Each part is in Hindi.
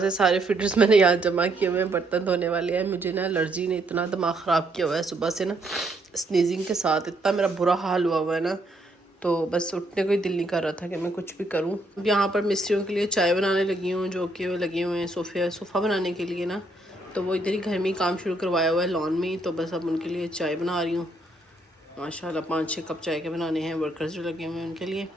से सारे फिल्टर्स मैंने यहाँ जमा किए हुए हैं, बर्तन धोने वाले हैं। मुझे ना एलर्जी ने इतना दिमाग ख़राब किया हुआ है सुबह से ना, स्नीजिंग के साथ इतना मेरा बुरा हाल हुआ हुआ है ना, तो बस उठने को ही दिल नहीं कर रहा था कि मैं कुछ भी करूँ। अब यहाँ पर मिस्त्रियों के लिए चाय बनाने लगी हूँ, जो कि वो लगे हुए हैं सोफ़ा बनाने के लिए ना, तो वो इधर ही घर में ही काम शुरू करवाया हुआ है लॉन में ही। तो बस अब उनके लिए चाय बना रही हूँ। माशाल्लाह 5-6 कप चाय के बनाने हैं, वर्कर्स जो लगे हुए हैं उनके लिए।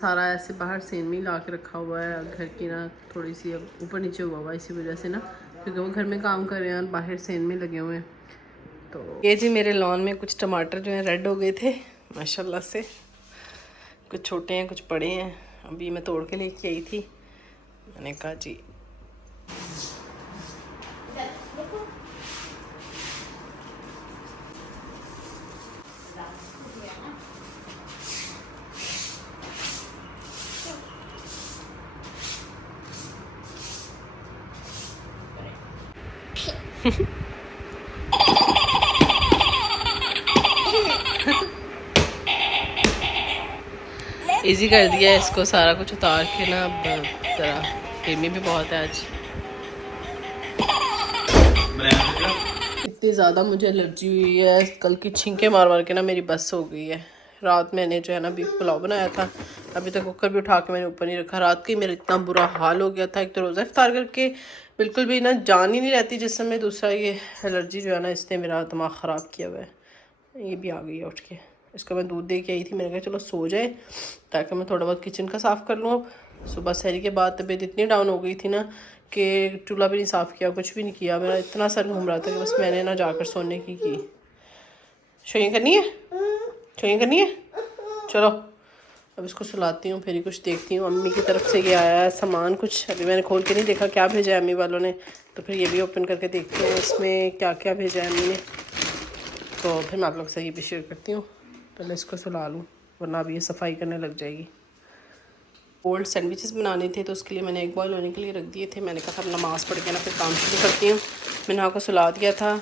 सारा ऐसे बाहर सेन में ही ला के रखा हुआ है। घर की ना थोड़ी सी अब ऊपर नीचे हुआ हुआ है इसी वजह से ना, क्योंकि वो घर में काम कर रहे हैं और बाहर सेन में लगे हुए हैं। तो ये जी मेरे लॉन में कुछ टमाटर जो हैं रेड हो गए थे माशाल्लाह से। कुछ छोटे हैं कुछ बड़े हैं। अभी मैं तोड़ के लेके आई थी, मैंने कहा जी इजी कर दिया है इसको सारा कुछ उतार के ना। अब ज़रा गर्मी भी बहुत है आज। इतनी ज़्यादा मुझे एलर्जी हुई है, कल की छींके मार मार के ना मेरी बस हो गई है। रात मैंने जो है ना बीफ पुलाव बनाया था, अभी तक कुकर भी उठा के मैंने ऊपर नहीं रखा। रात की मेरा इतना बुरा हाल हो गया था। एक तो रोज़ा इफ्तार करके बिल्कुल भी ना जान ही नहीं रहती जिसम में, दूसरा ये एलर्जी जो है ना इसने मेरा दिमाग ख़राब किया हुआ है। ये भी आ गई है उठ के। इसको मैं दूध दे के आई थी, मैंने कहा चलो सो जाए ताकि मैं थोड़ा बहुत किचन का साफ़ कर लूँ। अब सुबह सहरी के बाद तबीयत इतनी डाउन हो गई थी ना कि चूल्हा भी नहीं साफ़ किया, कुछ भी नहीं किया। मेरा इतना सर घूम रहा था कि बस मैंने ना जाकर सोने की शोइंग करनी है, शोइंग करनी है। चलो अब इसको सुलाती हूँ, फिर ही कुछ देखती हूँ। अम्मी की तरफ से ये आया है सामान कुछ, अभी मैंने खोल के नहीं देखा क्या भेजा है अम्मी वालों ने, तो फिर ये भी ओपन करके देखती हूँ इसमें क्या क्या भेजा है अम्मी ने, तो फिर मैं आप लोग से ये भी शेयर करती हूँ। तो मैं इसको सुला लूँ वरना अभी ये सफाई करने लग जाएगी। कोल्ड सैंडविचेस बनाने थे तो उसके लिए मैंने एग बॉयल होने के लिए रख दिए थे। मैंने कहा था नमाज़ पढ़ के ना फिर काम शुरू करती हूँ। मैंने आपको सुला दिया था।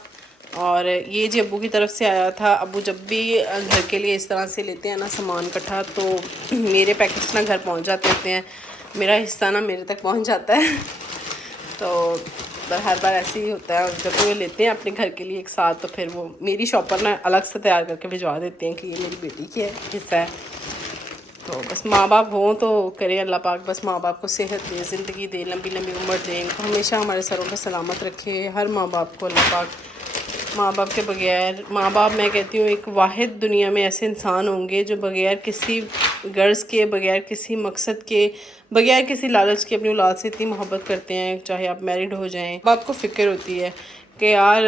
और ये जी अब्बू की तरफ से आया था। अब्बू जब भी घर के लिए इस तरह से लेते हैं ना सामान इकट्ठा, तो मेरे पैकेट्स ना घर पहुँच जाते होते हैं, मेरा हिस्सा ना मेरे तक पहुँच जाता है। तो हर बार ऐसे ही होता है, जब वो लेते हैं अपने घर के लिए एक साथ तो फिर वो मेरी शॉप पर ना अलग से तैयार करके भिजवा देते हैं कि ये मेरी बेटी की हिस्सा है। तो बस माँ बाप हों तो करें अल्लाह पाक, बस माँ बाप को सेहत दे, ज़िंदगी दे, लंबी लंबी उम्र दे, इनको हमेशा हमारे सरों पर सलामत रखे हर माँ बाप को अल्लाह पाक। माँ बाप के बगैर, माँ बाप मैं कहती हूँ एक वाहिद दुनिया में ऐसे इंसान होंगे जो बगैर किसी गर्ज़ के, बगैर किसी मकसद के, बगैर किसी लालच के अपनी औलाद से इतनी मोहब्बत करते हैं। चाहे आप मैरिड हो जाएं, बाप को फ़िक्र होती है कि यार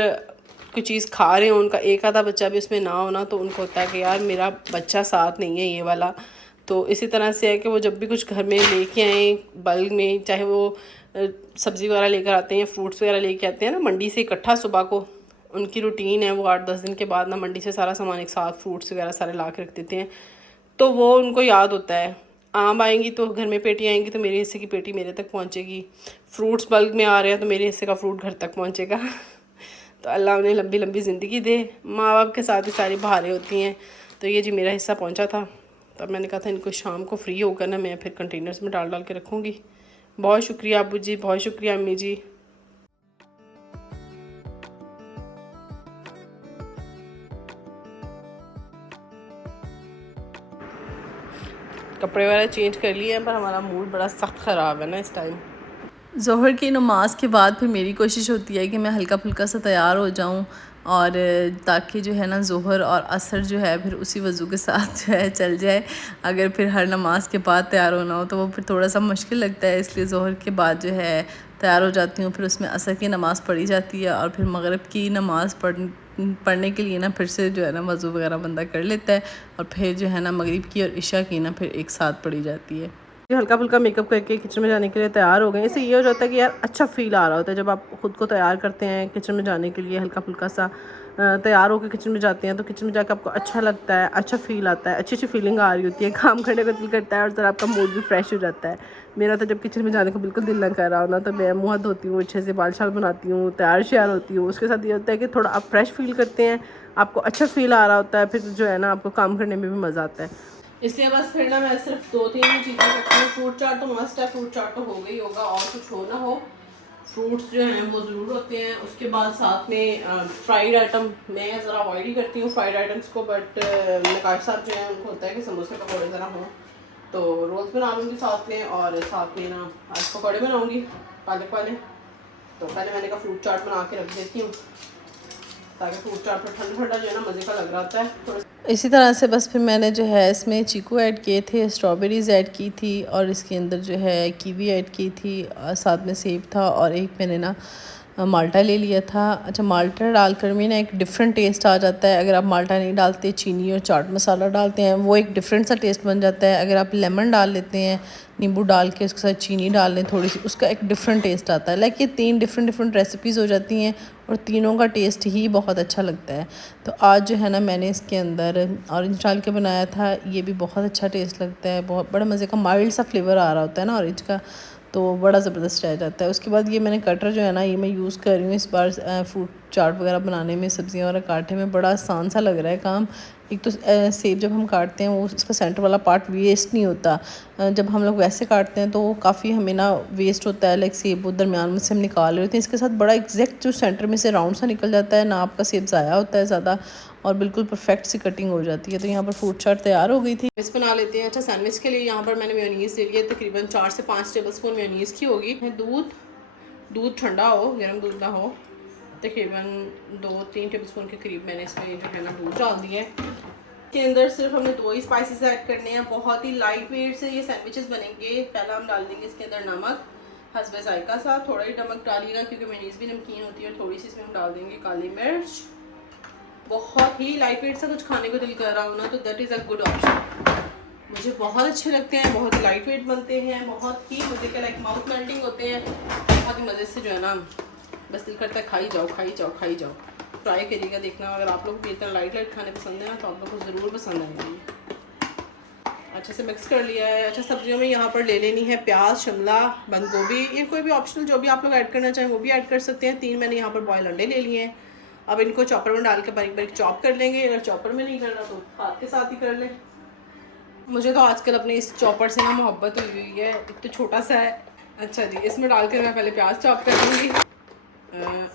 कोई चीज़ खा रहे हो, उनका एक आधा बच्चा भी उसमें ना होना तो उनको होता है कि यार मेरा बच्चा साथ नहीं है ये वाला। तो इसी तरह से है कि वो जब भी कुछ घर में लेके आएँ बल्क में, चाहे वो सब्ज़ी वगैरह लेकर आते हैं या फ्रूट्स वगैरह लेके आते हैं ना मंडी से इकट्ठा सुबह को, उनकी रूटीन है वो 8-10 दिन के बाद ना मंडी से सारा सामान एक साथ फ्रूट्स वगैरह सारे ला के रख देते हैं। तो वो उनको याद होता है, आम आएंगी तो घर में पेटी आएंगी तो मेरे हिस्से की पेटी मेरे तक पहुंचेगी, फ्रूट्स बल्क में आ रहे हैं तो मेरे हिस्से का फ्रूट घर तक पहुंचेगा। तो अल्लाह उन्हें लंबी लंबी ज़िंदगी दे। माँ बाप के साथ ही सारी बहारें होती हैं। तो ये जी मेरा हिस्सा पहुँचा था, तब मैंने कहा था इनको शाम को फ्री होकर ना मैं फिर कंटेनर्स में डाल डाल के रखूँगी। बहुत शुक्रिया अब्बू जी, बहुत शुक्रिया अम्मी जी। कपड़े वगैरह चेंज कर लिए हैं पर हमारा मूड बड़ा सख्त ख़राब है ना इस टाइम। ज़ोहर की नमाज के बाद फिर मेरी कोशिश होती है कि मैं हल्का फुल्का सा तैयार हो जाऊं, और ताकि जो है ना ज़ोहर और असर जो है फिर उसी वज़ू के साथ जो है चल जाए। अगर फिर हर नमाज के बाद तैयार होना हो तो वो फिर थोड़ा सा मुश्किल लगता है, इसलिए ज़ोहर के बाद जो है तैयार हो जाती हूँ। फिर उसमें असर की नमाज़ पढ़ी जाती है और फिर मगरिब की नमाज़ पढ़ने के लिए ना फिर से जो है ना वज़ू वगैरह बंदा कर लेता है, और फिर जो है ना मगरिब की और इशा की ना फिर एक साथ पढ़ी जाती है। हल्का फुल्का मेकअप करके किचन में जाने के लिए तैयार हो गए। इससे ये हो जाता है कि यार अच्छा फील आ रहा होता है जब आप ख़ुद को तैयार करते हैं किचन में जाने के लिए, हल्का फुल्का सा तैयार होकर किचन में जाते हैं तो किचन में जाकर आपको अच्छा लगता है, अच्छा फील आता है, अच्छी अच्छी फीलिंग आ रही होती है, काम करने का दिल करता है और ज़रा आपका मूड भी फ्रेश हो जाता है। मेरा तो जब किचन में जाने को बिल्कुल दिल ना कर रहा हो ना तो मैं मुँह धोती हूँ, अच्छे से बाल शाल बनाती हूँ, तैयार श्यार होती हूँ। उसके साथ ये होता है कि थोड़ा आप फ्रेश फील करते हैं, आपको अच्छा फील आ रहा होता है, फिर जो है ना आपको काम करने में भी मज़ा आता है। इसलिए बस फिर ना मैं सिर्फ 2-3 चीज़ें रखती हूँ। फ्रूट चाट तो मस्ट है, फ्रूट चाट तो हो गई होगा, और कुछ हो ना हो फ्रूट्स जो हैं वो ज़रूर होते हैं। उसके बाद साथ में फ्राइड आइटम मैं ज़रा अवॉइड ही करती हूँ फ्राइड आइटम्स को, बट नकाश साहब जो हैं उनको होता है कि समोसे पकौड़े ज़रा हों, तो रोल्स बना लूँगी साथ में, और साथ में ना आज पकौड़े बनाऊँगी पालक वाले। तो पहले मैंने कहा फ्रूट चाट बना के रख देती हूँ, ताकि फ्रूट चाट पर ठंडा ठंडा जो है ना मज़े का लग रहा होता है। इसी तरह से बस फिर मैंने जो है इसमें चीकू ऐड किए थे, स्ट्रॉबेरीज़ ऐड की थी, और इसके अंदर जो है कीवी ऐड की थी, और साथ में सेब था, और एक मैंने ना माल्टा ले लिया था। अच्छा, माल्टा डालकर भी ना एक डिफरेंट टेस्ट आ जाता है। अगर आप माल्टा नहीं डालते, चीनी और चाट मसाला डालते हैं, वो एक डिफरेंट सा टेस्ट बन जाता है। अगर आप लेमन डाल लेते हैं, नींबू डाल के उसके साथ चीनी डाल लें थोड़ी सी, उसका एक डिफरेंट टेस्ट आता है। लाइक ये 3 डिफरेंट रेसिपीज़ हो जाती हैं, और तीनों का टेस्ट ही बहुत अच्छा लगता है। तो आज जो है ना मैंने इसके अंदर ऑरेंज डाल के बनाया था, ये भी बहुत अच्छा टेस्ट लगता है, बहुत बड़ा मज़े का माइल्ड सा फ्लेवर आ रहा होता है ना ऑरेंज का, तो बड़ा ज़बरदस्त रह जाता है। उसके बाद ये मैंने कटर जो है ना, ये मैं यूज़ कर रही हूँ इस बार फ्रूट चाट वगैरह बनाने में, सब्ज़ियाँ वगैरह काटने में बड़ा आसान सा लग रहा है काम। एक तो सेब जब हम काटते हैं वो उसका सेंटर वाला पार्ट वेस्ट नहीं होता। जब हम लोग वैसे काटते हैं तो काफ़ी हमें ना वेस्ट होता है, लाइक सेब वो दरमियान में से हम निकाल रहे होते हैं। इसके साथ बड़ा एग्जैक्ट जो सेंटर में से राउंड सा निकल जाता है ना, आपका सेब ज़ाया होता है ज़्यादा, और बिल्कुल परफेक्ट सी कटिंग हो जाती है। तो यहाँ पर फ्रूट चाट तैयार हो गई थी। इस बना लेते हैं। अच्छा, सैंडविच के लिए यहाँ पर मैंने मेयोनीज़ ले लिया, तकरीबन 4 से 5 टेबल स्पून मेयोनीज़ की होगी। दूध ठंडा हो, गर्म दूध ना हो, तकरीबन 2-3 टेबल स्पून के करीब मैंने इसमें जो है ना दूध डाल दिया है। के अंदर सिर्फ हमने 2 ही स्पाइसेस ऐड करने हैं, बहुत ही लाइट वेट से ये सैंडविचेस बनेंगे। पहला हम डाल देंगे इसके अंदर नमक, हस्बे जायका सा, थोड़ा ही नमक डालिएगा क्योंकि मेयोनीज़ भी नमकीन होती है, और थोड़ी सी इसमें हम डाल देंगे काली मिर्च। बहुत ही लाइट वेट सा कुछ खाने को दिल कर रहा हो ना, तो that is a good option. मुझे बहुत अच्छे लगते हैं, बहुत लाइट वेट बनते हैं, बहुत ही मज़े के, लाइक माउथ मेल्टिंग होते हैं, बहुत ही मज़े से जो है ना बस दिल करता है खाई जाओ खाई जाओ खाई जाओ। ट्राई करिएगा, देखना अगर आप लोग भी इतना लाइट खाने पसंद है ना, तो आप लोग को ज़रूर पसंद आएंगे। अच्छे से मिक्स कर लिया है। अच्छा, सब्जियों में यहाँ पर ले लेनी है प्याज, शिमला, बंद गोभी, ये कोई भी ऑप्शनल जो भी आप लोग ऐड करना चाहें वो भी ऐड कर सकते हैं। 3 मैंने यहाँ पर बॉयल अंडे ले लिए हैं। अब इनको चॉपर में डाल के बारीक बारीक चॉप कर लेंगे। अगर चॉपर में नहीं करना तो हाथ के साथ ही कर लें। मुझे तो आजकल अपने इस चॉपर से ना मोहब्बत हुई हुई है, एक तो छोटा सा है। अच्छा जी, इसमें डाल कर मैं पहले प्याज चॉप कर लूँगी।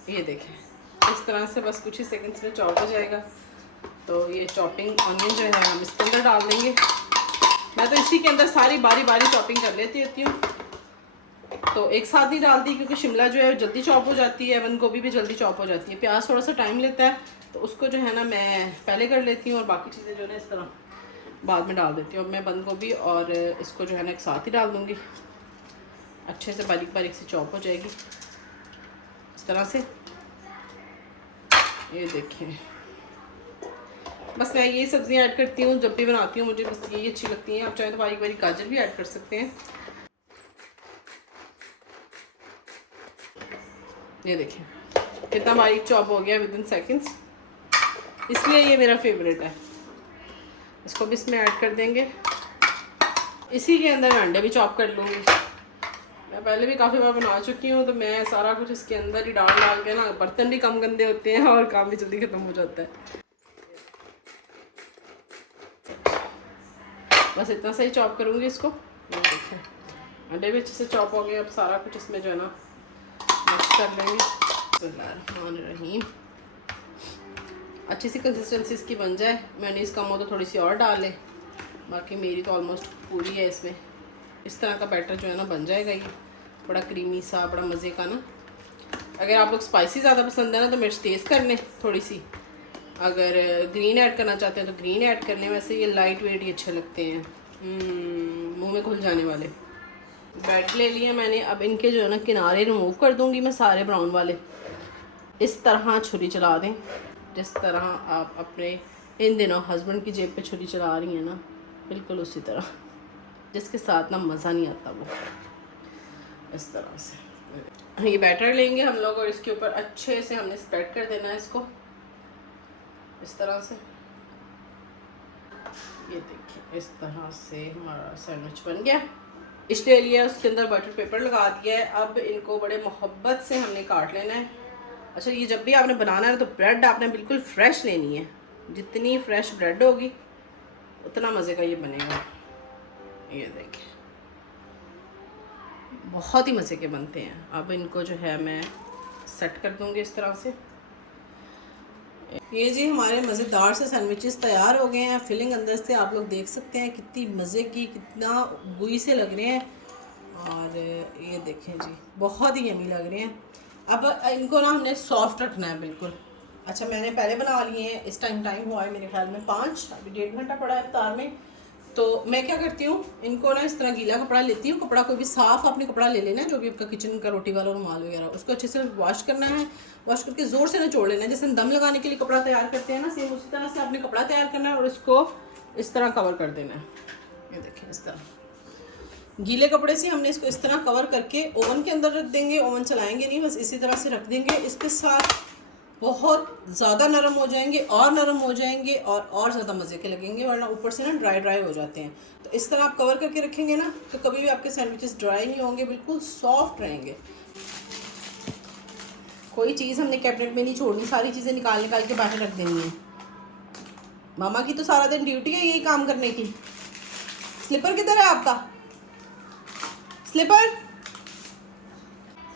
ये देखें, इस तरह से बस कुछ ही सेकंड्स में चॉप हो जाएगा। तो ये चॉपिंग ऑनियन जो है हम इसके अंदर डाल देंगे। मैं तो इसी के अंदर सारी बारी बारी चॉपिंग कर लेती हूँ, तो एक साथ नहीं डालती क्योंकि शिमला जो है जल्दी चॉप हो जाती है, बंद गोभी भी जल्दी चॉप हो जाती है। प्याज थोड़ा सा टाइम लेता है, तो उसको जो है ना मैं पहले कर लेती हूँ, और बाकी चीज़ें जो है इस तरह बाद में डाल देती हूँ। अब मैं बंद गोभी और इसको जो है ना एक साथ ही डाल दूँगी, अच्छे से बारीक बारीक से चॉप हो जाएगी इस तरह से। ये देखिए, बस मैं ये सब्जियां ऐड करती हूँ जब भी बनाती हूँ, मुझे बस यही अच्छी लगती हैं। आप चाहे तो बारीक बारीक गाजर भी ऐड कर सकते हैं। ये देखिए कितना बारीक चॉप हो गया विद इन सेकेंड्स, इसलिए ये मेरा फेवरेट है। इसको भी इसमें ऐड कर देंगे। इसी के अंदर मैं अंडे भी चॉप कर लूँगी। मैं पहले भी काफ़ी बार बना चुकी हूँ, तो मैं सारा कुछ इसके अंदर ही डाल के ना, बर्तन भी कम गंदे होते हैं और काम भी जल्दी ख़त्म हो जाता है। बस इतना सही चॉप करूँगी इसको। देखिए अंडे भी अच्छे से चॉप हो गए। अब सारा कुछ इसमें जो है ना मिक्स कर लेंगे। बिस्मिल्लाहिर्रहमानिर्रहीम। अच्छी सी कंसिस्टेंसी इसकी बन जाए, मेयोनीज़ कम हो तो थोड़ी सी और डाल लें, बाकी मेरी तो ऑलमोस्ट पूरी है। इसमें इस तरह का बैटर जो है ना बन जाएगा, ये बड़ा क्रीमी सा, बड़ा मज़े का ना। अगर आप लोग स्पाइसी ज़्यादा पसंद है ना तो मिर्च तेज़ कर लें थोड़ी सी, अगर ग्रीन ऐड करना चाहते हैं तो ग्रीन ऐड कर लें। वैसे ये लाइट वेट ही अच्छे लगते हैं, मुंह में घुल जाने वाले। ब्रेड ले लिए मैंने, अब इनके जो है ना किनारे रिमूव कर दूंगी मैं सारे ब्राउन वाले। इस तरह छुरी चला दें जिस तरह आप अपने इन दिनों हस्बैंड की जेब पे छुरी चला रही हैं ना, बिल्कुल उसी तरह, जिसके साथ ना मज़ा नहीं आता वो। इस तरह से ये बैटर लेंगे हम लोग, और इसके ऊपर अच्छे से हमने स्प्रेड कर देना है इसको इस तरह से। ये देखिए इस तरह से हमारा सैंडविच बन गया। इसलिए लिया, उसके अंदर बटर पेपर लगा दिया है। अब इनको बड़े मोहब्बत से हमने काट लेना है। अच्छा, ये जब भी आपने बनाना है तो ब्रेड आपने बिल्कुल फ्रेश लेनी है। जितनी फ्रेश ब्रेड होगी उतना मज़े का ये बनेगा। ये देखिए बहुत ही मज़े के बनते हैं। अब इनको जो है मैं सेट कर दूँगी इस तरह से। ये जी हमारे मज़ेदार से सैंडविचेस तैयार हो गए हैं। फिलिंग अंदर से आप लोग देख सकते हैं कितनी मज़े की, कितना गुई से लग रहे हैं। और ये देखें जी बहुत ही यमी लग रहे हैं। अब इनको ना हमने सॉफ्ट रखना है बिल्कुल। अच्छा मैंने पहले बना लिए हैं। इस टाइम हुआ है मेरे ख्याल में 5, अभी 1.5 घंटा पड़ा है इफ्तार में। तो मैं क्या करती हूँ, इनको ना इस तरह गीला कपड़ा लेती हूँ। कपड़ा कोई भी साफ़ आपने कपड़ा ले लेना है, जो भी आपका किचन का रोटी वाला रुमाल वगैरह, उसको अच्छे से वॉश करना है। वॉश करके ज़ोर से निचोड़ लेना है। जैसे हम दम लगाने के लिए कपड़ा तैयार करते हैं ना, सेम उसी तरह से आपने कपड़ा तैयार करना है और इसको इस तरह कवर कर देना है। ये देखिए इस तरह गीले कपड़े से हमने इसको इस तरह कवर करके ओवन के अंदर रख देंगे। ओवन चलाएंगे नहीं, बस इसी तरह से रख देंगे। इसके साथ बहुत ज़्यादा नरम हो जाएंगे और नरम हो जाएंगे और ज़्यादा मज़े के लगेंगे, वरना ऊपर से ना ड्राई हो जाते हैं। तो इस तरह आप कवर करके रखेंगे ना, तो कभी भी आपके सैंडविचेस ड्राई नहीं होंगे, बिल्कुल सॉफ्ट रहेंगे। कोई चीज़ हमने कैबिनेट में नहीं छोड़नी, सारी चीज़ें निकाल के बाहर रख देनी है। मामा की तो सारा दिन ड्यूटी है यही काम करने की। स्लीपर किधर है आपका? स्लीपर।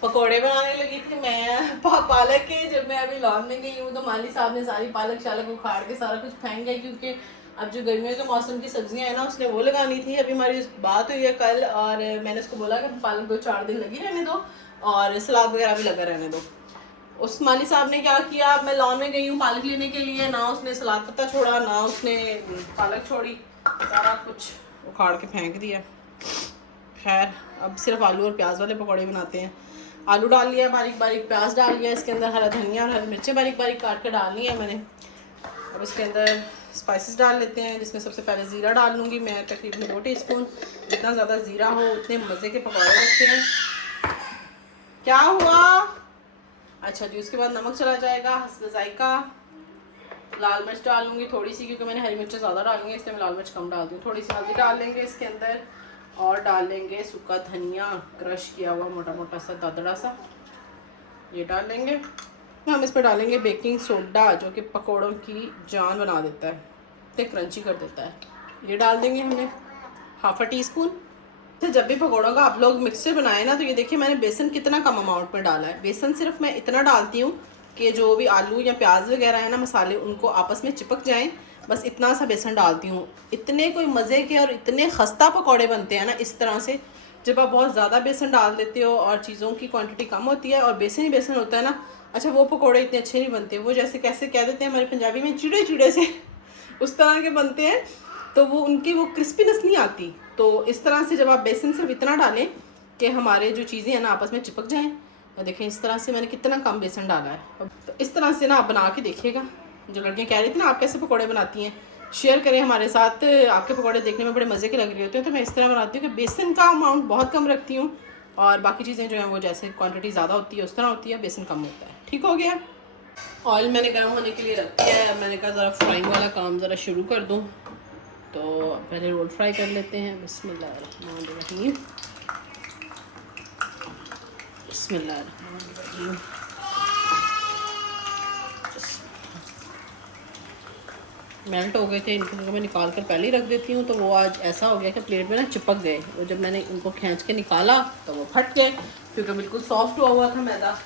पकोड़े बनाने लगी थी मैं पालक के। जब मैं अभी लॉन में गई हूँ तो माली साहब ने सारी पालक शालक उखाड़ के सारा कुछ फेंक गया, क्योंकि अब जो गर्मियों के मौसम की सब्जियां हैं ना, उसने वो लगानी थी। अभी हमारी बात हुई है कल, और मैंने उसको बोला कि पालक 2-4 दिन लगी रहने दो और सलाद वगैरह भी लगा रहने दो। उस माली साहब ने क्या किया, मैं लॉन में गई हूँ पालक लेने के लिए, ना उसने सलाद पत्ता छोड़ा, ना उसने पालक छोड़ी, सारा कुछ उखाड़ के फेंक दिया। खैर अब सिर्फ आलू और प्याज वाले पकौड़े बनाते हैं। आलू डाल लिया बारीक बारीक, प्याज डाल लिया, इसके अंदर हरा धनिया और हरी मिर्चें बारीक बारीक काट के डाल लिया मैंने। अब इसके अंदर स्पाइसेस डाल लेते हैं, जिसमें सबसे पहले ज़ीरा डाल लूँगी मैं, तकरीबन 2 टीस्पून। जितना ज़्यादा ज़ीरा हो उतने मज़े के पकौड़े रखते हैं। क्या हुआ? अच्छा जी, उसके बाद नमक चला जाएगा, हस्ब जायका। लाल मिर्च डाल लूँगी थोड़ी सी, क्योंकि मैंने हरी मिर्चें ज़्यादा डाली हैं, इसलिए मैं लाल मिर्च कम डाल दूँ। थोड़ी सी हल्दी डाल लेंगे इसके अंदर, और डाल लेंगे सूखा धनिया क्रश किया हुआ मोटा मोटा सा ददड़ा सा, ये डाल लेंगे। हम इस पर डालेंगे बेकिंग सोडा, जो कि पकोड़ों की जान बना देता है, तो क्रंची कर देता है। ये डाल देंगे हमने 1/2 टीस्पून। तो जब भी पकोड़ों का आप लोग मिक्सचर बनाए ना, तो ये देखिए मैंने बेसन कितना कम अमाउंट में डाला है। बेसन सिर्फ मैं इतना डालती हूँ कि जो भी आलू या प्याज वगैरह है ना, मसाले उनको आपस में चिपक जाएं, बस इतना सा बेसन डालती हूँ। इतने कोई मज़े के और इतने खस्ता पकौड़े बनते हैं ना इस तरह से। जब आप बहुत ज़्यादा बेसन डाल देते हो और चीज़ों की क्वांटिटी कम होती है और बेसन ही बेसन होता है ना, अच्छा वो पकौड़े इतने अच्छे नहीं बनते। वो जैसे कैसे कह देते हैं हमारे पंजाबी में, चिड़े चिड़े से उस तरह के बनते हैं, तो वो उनकी वो क्रिस्पीनेस नहीं आती। तो इस तरह से जब आप बेसन सिर्फ इतना डालें कि हमारे जो चीज़ें हैं ना आपस में चिपक जाएं, और देखें इस तरह से मैंने कितना कम बेसन डाला है। तो इस तरह से ना आप बना के देखिएगा। जो लड़कियाँ कह रही थी ना आप कैसे पकौड़े बनाती हैं, शेयर करें हमारे साथ। आपके पकौड़े देखने में बड़े मज़े के लग रहे होते हैं। तो मैं इस तरह बनाती हूँ कि बेसन का अमाउंट बहुत कम रखती हूँ, और बाकी चीज़ें जो हैं वो जैसे क्वांटिटी ज़्यादा होती है उस तरह होती है, बेसन कम होता है। ठीक हो गया। ऑयल मैंने गर्म होने के लिए रख दिया है। मैंने कहा ज़रा फ्राइंग वाला काम ज़रा शुरू कर दूँ, तो पहले रोल फ्राई कर लेते हैं। बिस्मिल्लाहिर्रहमानिर्रहीम, बिस्मिल्लाहिर्रहमानिर्रहीम। मेल्ट हो गए थे इनको, मैं निकाल कर पहले ही रख देती हूँ। तो वो आज ऐसा हो गया कि प्लेट में ना चिपक गए, और जब मैंने इनको खींच के निकाला तो वो फट गए, क्योंकि बिल्कुल सॉफ्ट हुआ था मैदा।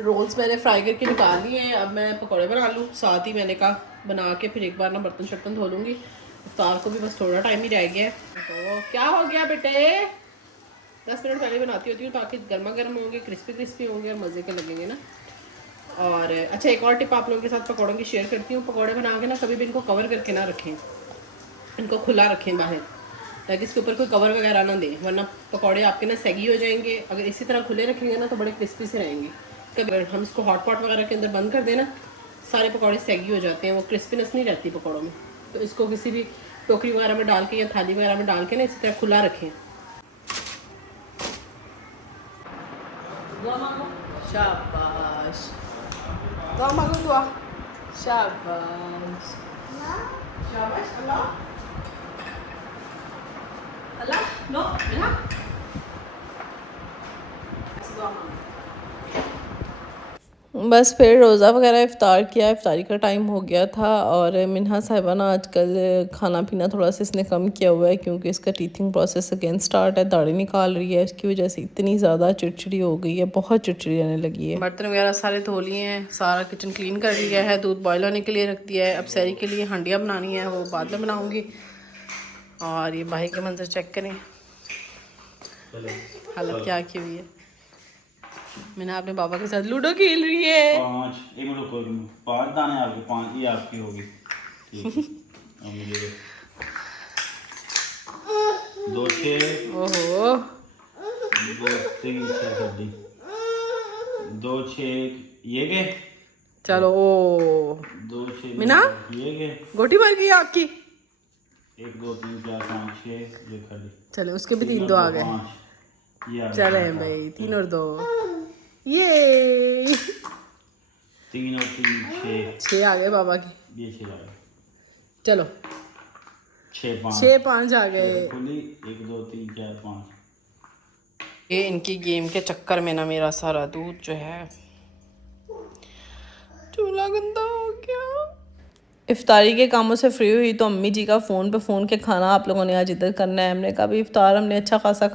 रोल्स मैंने फ्राई करके निकाल लिए हैं। अब मैं पकौड़े बना लूँ, साथ ही मैंने कहा बना के फिर एक बार ना बर्तन शर्तन धो लूँगी। इफ्तार को भी बस थोड़ा टाइम ही रह गया है। तो क्या हो गया बेटे, 10 मिनट पहले बनाती होती हूँ ताकि गर्मा गर्म होंगे, क्रिस्पी क्रिस्पी होंगे और मज़े के लगेंगे ना। और अच्छा एक और टिप आप लोगों के साथ पकौड़ों की शेयर करती हूँ। पकौड़े बना के ना कभी भी इनको कवर करके ना रखें, इनको खुला रखें बाहर, ताकि इसके ऊपर कोई कवर वगैरह ना दें, वरना पकौड़े आपके ना सैगी हो जाएंगे। अगर इसी तरह खुले रखेंगे ना तो बड़े क्रिस्पी से रहेंगे। अगर हम इसको हॉट पॉट वगैरह के अंदर बंद कर देना, सारे पकौड़े सैगी हो जाते हैं, वो क्रिस्पीनेस नहीं रहती पकौड़ों में। तो इसको किसी भी टोकरी वगैरह में डाल के या थाली वगैरह में डाल के ना इसी तरह खुला रखें। शाबाश, दुआ मांगो, दुआ। शाबाश शाबाश। अल्लाह अल्लाह, नो बेटा, ऐसे दुआ मांगो। बस फिर रोज़ा वगैरह इफ़्तार किया, इफ़्तारी का टाइम हो गया था। और मिन्हा साहिबा ना आजकल खाना पीना थोड़ा सा इसने कम किया हुआ है क्योंकि इसका टीथिंग प्रोसेस अगेन स्टार्ट है, दाढ़ी निकाल रही है। इसकी वजह से इतनी ज़्यादा चिड़चिड़ी हो गई है, बहुत चिड़चिड़ी रहने लगी है। बर्तन वगैरह सारे धो लिए हैं, सारा किचन क्लीन कर लिया है, दूध बॉयल होने के लिए रख दिया है। अब सहरी के लिए हंडिया बनानी है, वो बाद में बनाऊँगी। और ये भाई के मंजर चेक करें, हालत क्या की हुई है। मैंने अपने पापा के साथ लूडो खेल रही है। 5 दाने आपके, 5 ही आपकी होगी। ठीक है, मुझे 2 6 ओहो 2 3 6 2 6 ये गए। चलो ओ 2 6 मीना ये गए। गोटी मार गई आपकी। 1 2 3 4 5 6 ये खाली। चले उसके भी 3 तो आ गए। चले भाई 3 और 2 ये 3 और 3 6 आ गए बाबा के। ये 6 आ गए। चलो 6 5 आ गए। 1 2 3 4 5। ये इनकी गेम के चक्कर में ना मेरा सारा दूध जो है चूल्हा गंदा हो गया। इफ्तारी के कामों से फ्री हुई तो अम्मी जी का फ़ोन के खाना आप लोगों ने आज इधर करना है। हमने कहा भी इफ्तार हमने अच्छा खासा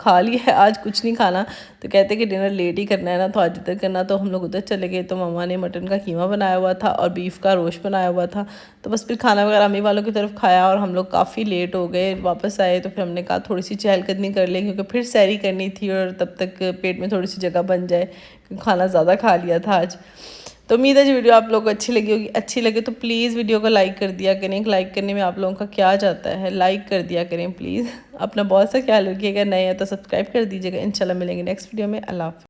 खा लिया है, आज कुछ नहीं खाना। तो कहते कि डिनर लेट ही करना है ना, तो आज इधर करना। तो हम लोग उधर चले गए। तो मम्मा ने मटन का कीमा बनाया हुआ था और बीफ का रोस्ट बनाया हुआ था। तो बस फिर खाना वगैरह अम्मी वालों की तरफ खाया और हम लोग काफ़ी लेट हो गए। वापस आए तो फिर हमने कहा थोड़ी सी चहलकदमी कर लें क्योंकि फिर सैरी करनी थी और तब तक पेट में थोड़ी सी जगह बन जाए क्योंकि खाना ज़्यादा खा लिया था आज। तो उम्मीद है जो वीडियो आप लोगों को अच्छी लगी होगी। अच्छी लगे तो प्लीज़ वीडियो को लाइक कर दिया करें। लाइक करने में आप लोगों का क्या जाता है, लाइक कर दिया करें प्लीज़। अपना बहुत सा ख्याल रखिएगा, नए हैं तो सब्सक्राइब कर दीजिएगा। इंशाल्लाह मिलेंगे नेक्स्ट वीडियो में। अल्लाह हाफ़िज़।